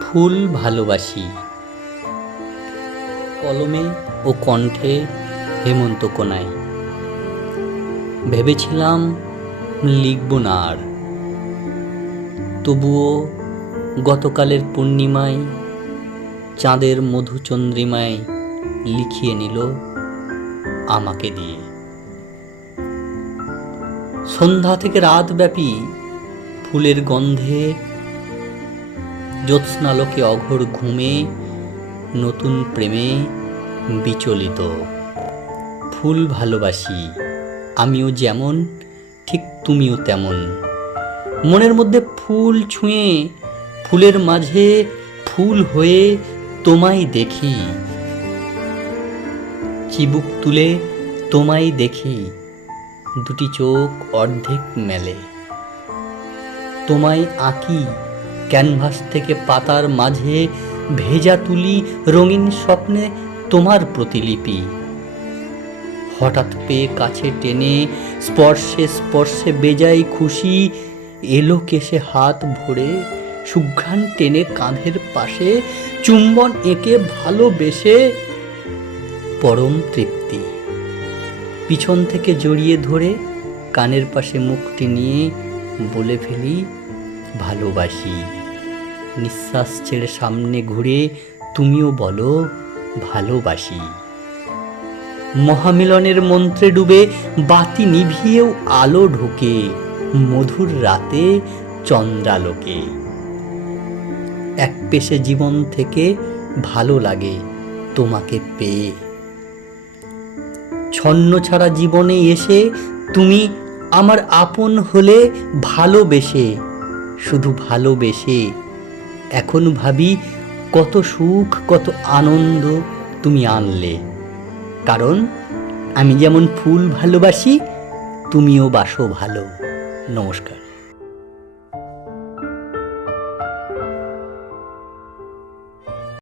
ফুল ভালোবাসি। কলমে ও কণ্ঠে হেমন্ত কোনায়। ভেবেছিলাম লিখব না আর, তবুও গতকালের পূর্ণিমায় চাঁদের মধুচন্দ্রিমায় লিখিয়ে নিল আমাকে দিয়ে। সন্ধ্যা থেকে রাত ব্যাপী ফুলের গন্ধে, জ্যোৎস্নালোকে অঘোর ঘুমে, নতুন প্রেমে বিচলিত। ফুল ভালোবাসি, আমিও যেমন ঠিক তুমিও তেমন। মনের মধ্যে ফুল ছুঁয়ে, ফুলের মাঝে ফুল হয়ে তোমায় দেখি। চিবুক তুলে তোমায় দেখি, দুটি চোখ অর্ধেক মেলে। তোমায় আঁকি ক্যানভাস থেকে পাতার মাঝে, ভেজা তুলি রঙিন স্বপ্নে তোমার প্রতিলিপি। হঠাৎ পেয়ে কাছে টেনে, স্পর্শে স্পর্শে বেজায় খুশি। এলো কেশে হাত ভরে, সুঘ্রাণ টেনে কাঁধের পাশে, চুম্বন এঁকে ভালোবেসে পরম তৃপ্তি। পিছন থেকে জড়িয়ে ধরে কানের পাশে মুখটি নিয়ে বলে ফেলি ভালোবাসি। নিঃশ্বাস ছেড়ে সামনে ঘুরে তুমিও বলো ভালোবাসি। মহামিলনের মন্ত্রে ডুবে বাতি নিভিয়েও আলো ঢোকে, মধুর রাতে চন্দ্রালোকে। এক পেশে জীবন থেকে ভালো লাগে তোমাকে পেয়ে। ছন্ন ছাড়া জীবনে এসে তুমি আমার আপন হলে ভালোবেসে, শুধু ভালোবেসে। এখন ভাবি কত সুখ কত আনন্দ তুমি আনলে। কারণ আমি যেমন ফুল ভালোবাসি, তুমিও বাসো ভালো। নমস্কার।